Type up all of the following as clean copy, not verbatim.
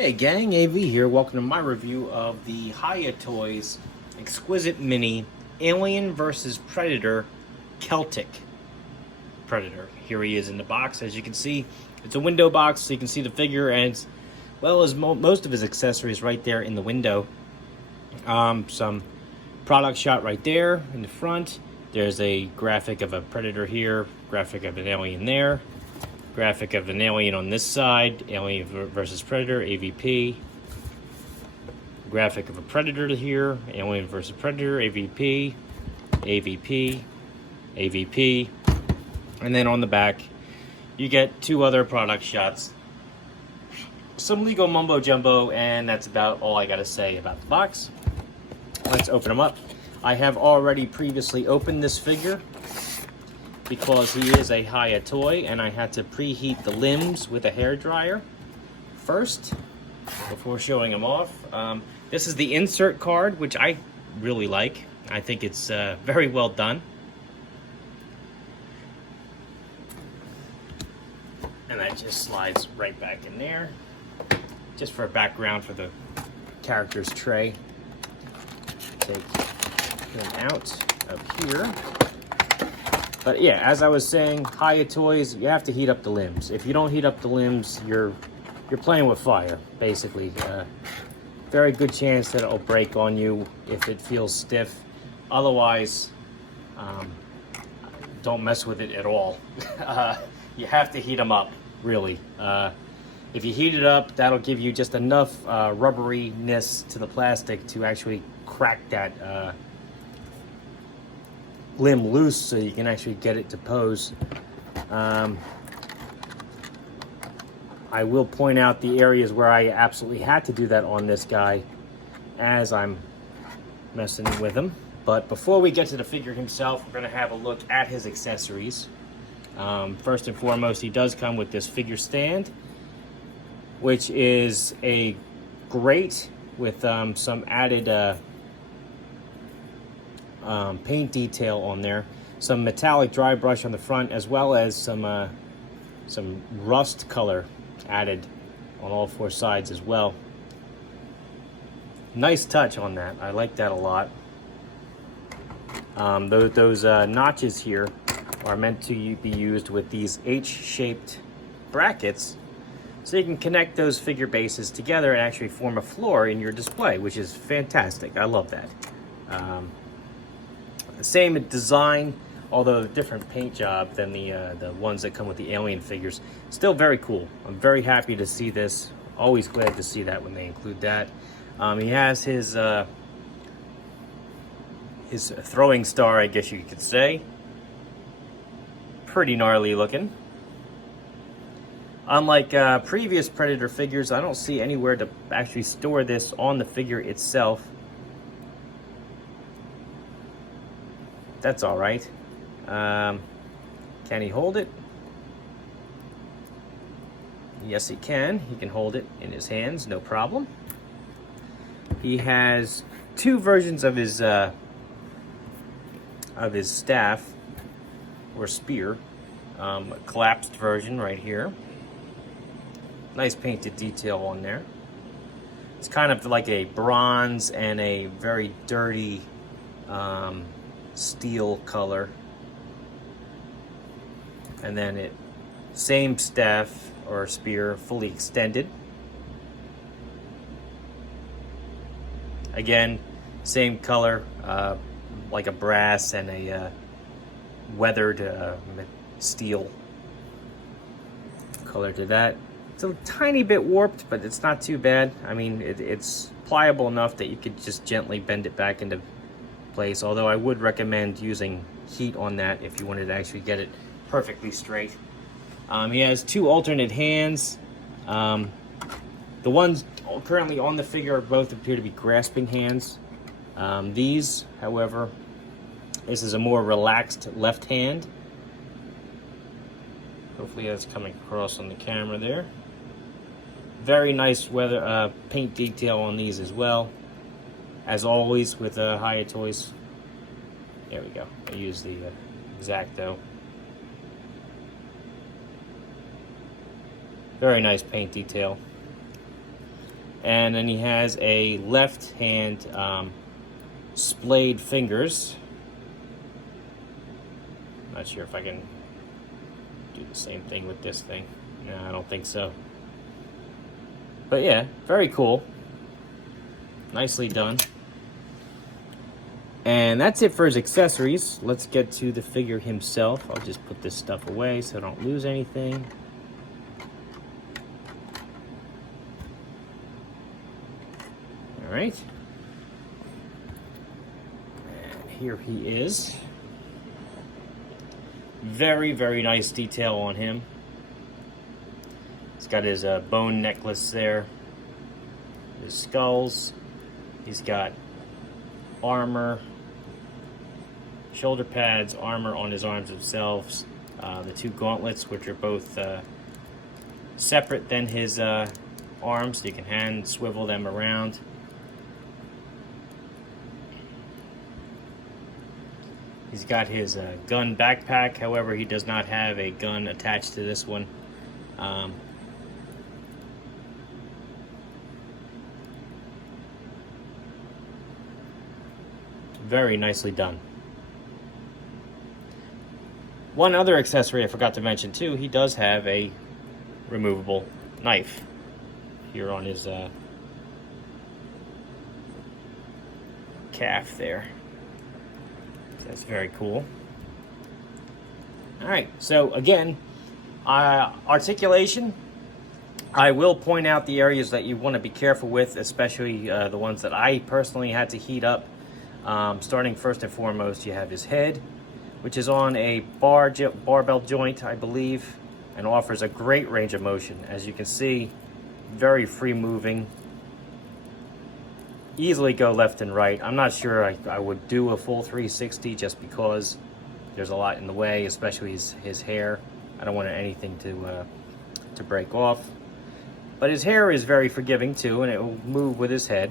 Hey gang, AV here. Welcome to my review of the Hiya Toys Exquisite Mini Alien vs. Predator Celtic Predator. Here he is in the box. As you can see, it's a window box, so you can see the figure as well as most of his accessories right there in the window. Some product shot right there in the front. There's a graphic of a Predator here, graphic of an alien there. Graphic of an alien on this side, Alien versus Predator, AvP. Graphic of a Predator here, Alien versus Predator, AvP, AvP, AvP. And then on the back, you get two other product shots. Some legal mumbo jumbo, and that's about all I gotta say about the box. Let's open them up. I have already previously opened this figure, because he is a Hiya toy, and I had to preheat the limbs with a hairdryer first before showing him off. This is the insert card, which I really like. I think it's very well done. And that just slides right back in there, just for a background for the character's tray. Take him out of here. But yeah, as I was saying, Hiya Toys, you have to heat up the limbs. If you don't heat up the limbs, you're playing with fire, basically. Very good chance that it'll break on you if it feels stiff. Otherwise, don't mess with it at all. You have to heat them up, really. If you heat it up, that'll give you just enough rubberiness to the plastic to actually crack that limb loose, so you can actually get it to pose. I will point out the areas where I absolutely had to do that on this guy as I'm messing with him. But before we get to the figure himself, we're going to have a look at his accessories. First and foremost, he does come with this figure stand, which is a grate with some added paint detail on there, some metallic dry brush on the front, as well as some rust color added on all four sides as well. Nice touch on that. I like that a lot. Those notches here are meant to be used with these H-shaped brackets, so you can connect those figure bases together and actually form a floor in your display, which is fantastic. I love that. Same design, although a different paint job than the ones that come with the Alien figures. Still very cool. I'm very happy to see this. Always glad to see that when they include that. He has his throwing star, I guess you could say. Pretty gnarly looking. Unlike previous Predator figures, I don't see anywhere to actually store this on the figure itself. That's all right. Can he hold it? Yes, he can. He can hold it in his hands, no problem. He has two versions of his staff or spear. A collapsed version right here. Nice painted detail on there. It's kind of like a bronze and a very dirty steel color. And then same staff or spear, fully extended. Again, same color, like a brass and a weathered steel color to that. It's a tiny bit warped, but it's not too bad. I mean, it's pliable enough that you could just gently bend it back into place, although I would recommend using heat on that if you wanted to actually get it perfectly straight. He has two alternate hands. The ones currently on the figure both appear to be grasping hands. These, however, this is a more relaxed left hand. Hopefully that's coming across on the camera there. Very nice paint detail on these as well. As always with Hiya Toys. There we go. I use the X-Acto. Very nice paint detail. And then he has a left hand splayed fingers. Not sure if I can do the same thing with this thing. No, I don't think so. But yeah, very cool. Nicely done. And that's it for his accessories. Let's get to the figure himself. I'll just put this stuff away so I don't lose anything. All right. And here he is. Very, very nice detail on him. He's got his bone necklace there. His skulls. He's got armor, shoulder pads, armor on his arms themselves. The two gauntlets, which are both separate than his arms, so you can hand swivel them around. He's got his gun backpack, however he does not have a gun attached to this one. Very nicely done. One other accessory I forgot to mention too, he does have a removable knife here on his calf there. That's very cool. All right, so again, articulation. I will point out the areas that you want to be careful with, especially the ones that I personally had to heat up. Starting first and foremost, you have his head, which is on a barbell joint, I believe, and offers a great range of motion. As you can see, very free moving. Easily go left and right. I'm not sure I would do a full 360 just because there's a lot in the way, especially his hair. I don't want anything to break off. But his hair is very forgiving too, and it will move with his head.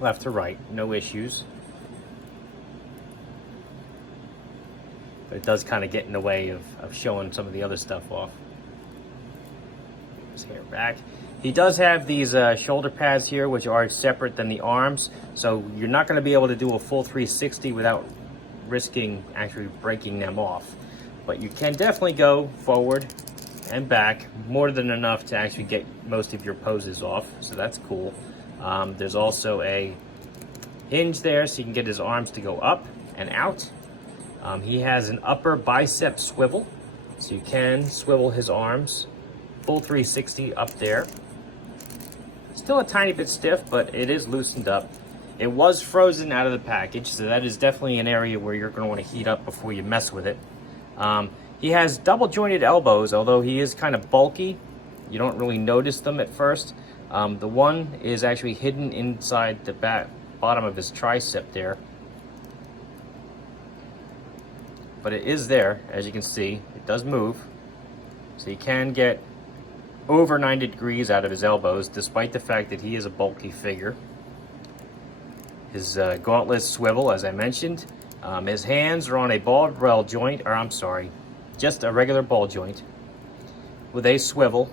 Left to right, no issues. But it does kind of get in the way of showing some of the other stuff off. His hair back. He does have these shoulder pads here, which are separate than the arms. So you're not going to be able to do a full 360 without risking actually breaking them off. But you can definitely go forward and back, more than enough to actually get most of your poses off. So that's cool. There's also a hinge there so you can get his arms to go up and out. He has an upper bicep swivel, so you can swivel his arms full 360 up there. Still a tiny bit stiff, but it is loosened up. It was frozen out of the package, so that is definitely an area where you're going to want to heat up before you mess with it. He has double jointed elbows, although he is kind of bulky. You don't really notice them at first. The one is actually hidden inside the bottom of his tricep there. But it is there, as you can see. It does move. So you can get over 90 degrees out of his elbows, despite the fact that he is a bulky figure. His gauntlets swivel, as I mentioned. His hands are on a ball joint, or I'm sorry, just a regular ball joint with a swivel,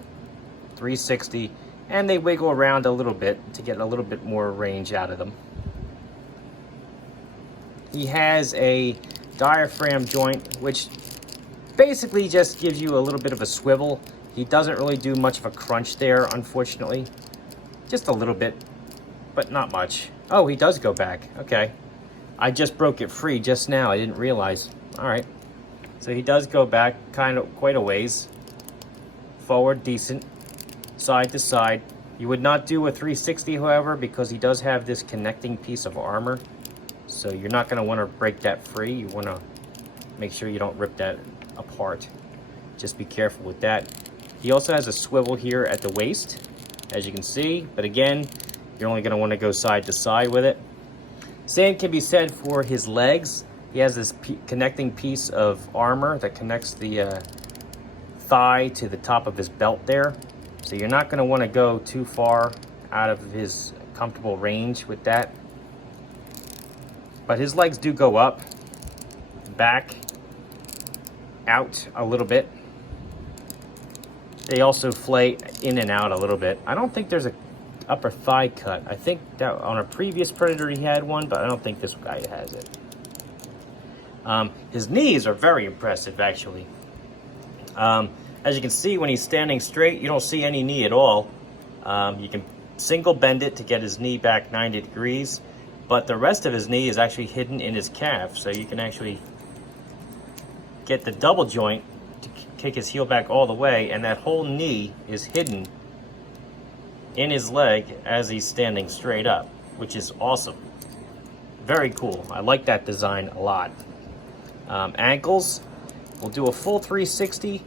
360, and they wiggle around a little bit to get a little bit more range out of them. He has a diaphragm joint, which basically just gives you a little bit of a swivel. He doesn't really do much of a crunch there, unfortunately. Just a little bit, but not much. Oh, he does go back. Okay. I just broke it free just now. I didn't realize. All right. So he does go back quite a ways. Forward, decent. Side to side. You would not do a 360, however, because he does have this connecting piece of armor. So you're not going to want to break that free. You want to make sure you don't rip that apart. Just be careful with that. He also has a swivel here at the waist, as you can see. But again, you're only going to want to go side to side with it. Same can be said for his legs. He has this connecting piece of armor that connects the thigh to the top of his belt there. So you're not going to want to go too far out of his comfortable range with that. But his legs do go up, back, out a little bit. They also flay in and out a little bit. I don't think there's a upper thigh cut. I think that on a previous Predator he had one, but I don't think this guy has it. His knees are very impressive, actually. As you can see, when he's standing straight, you don't see any knee at all. You can single bend it to get his knee back 90 degrees, but the rest of his knee is actually hidden in his calf, so you can actually get the double joint to kick his heel back all the way, and that whole knee is hidden in his leg as he's standing straight up, which is awesome. Very cool. I like that design a lot. Ankles, we'll do a full 360.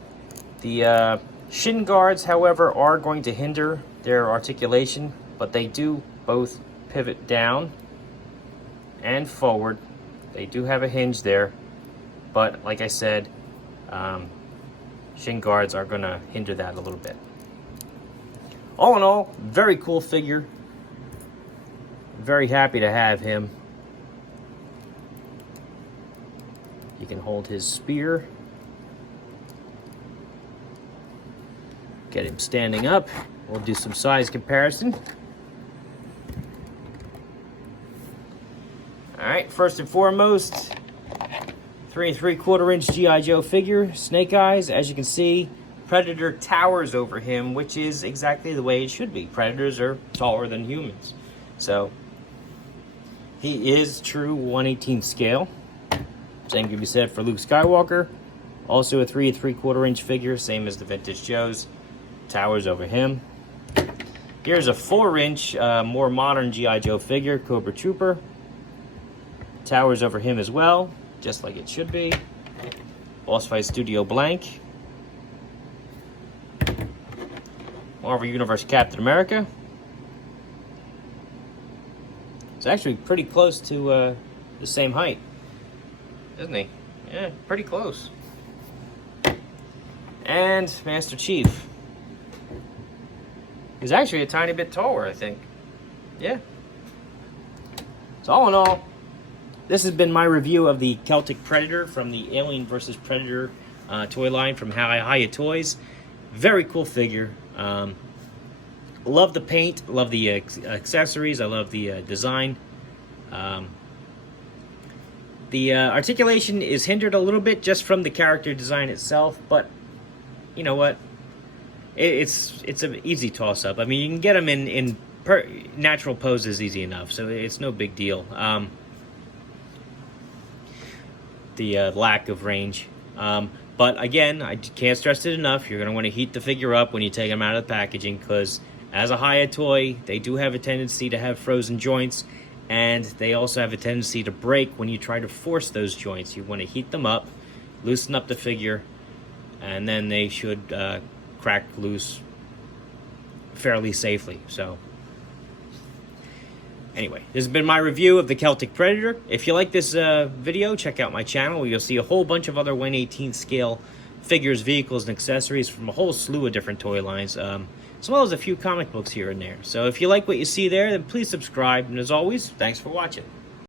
The shin guards, however, are going to hinder their articulation, but they do both pivot down and forward. They do have a hinge there, but like I said, shin guards are going to hinder that a little bit. All in all, very cool figure. Very happy to have him. You can hold his spear. Get him standing up. We'll do some size comparison. Alright, first and foremost, 3 3/4 inch G.I. Joe figure, Snake Eyes. As you can see, Predator towers over him, which is exactly the way it should be. Predators are taller than humans. So, he is true 1/18 scale. Same can be said for Luke Skywalker. Also a 3 3/4 inch figure, same as the vintage Joes. Towers over him. Here's a 4-inch, more modern G.I. Joe figure, Cobra Trooper. Towers over him as well, just like it should be. Boss Fight Studio Blank. Marvel Universe Captain America. It's actually pretty close to the same height, isn't he? Yeah, pretty close. And Master Chief. He's actually a tiny bit taller, I think. Yeah. So all in all, this has been my review of the Celtic Predator from the Alien vs. Predator toy line from Hiya Toys. Very cool figure. Love the paint, love the accessories, I love the design. The articulation is hindered a little bit just from the character design itself, but you know what? It's an easy toss-up. I mean, you can get them in natural poses easy enough, so it's no big deal. The lack of range. But again, I can't stress it enough. You're going to want to heat the figure up when you take them out of the packaging, because as a Hiya toy, they do have a tendency to have frozen joints, and they also have a tendency to break when you try to force those joints. You want to heat them up, loosen up the figure, and then they should crack loose fairly safely. So anyway, this has been my review of the Celtic Predator. If you like this video, check out my channel where you'll see a whole bunch of other 1/18 scale figures, vehicles, and accessories from a whole slew of different toy lines, as well as a few comic books here and there. So if you like what you see there, then please subscribe. And as always, thanks for watching.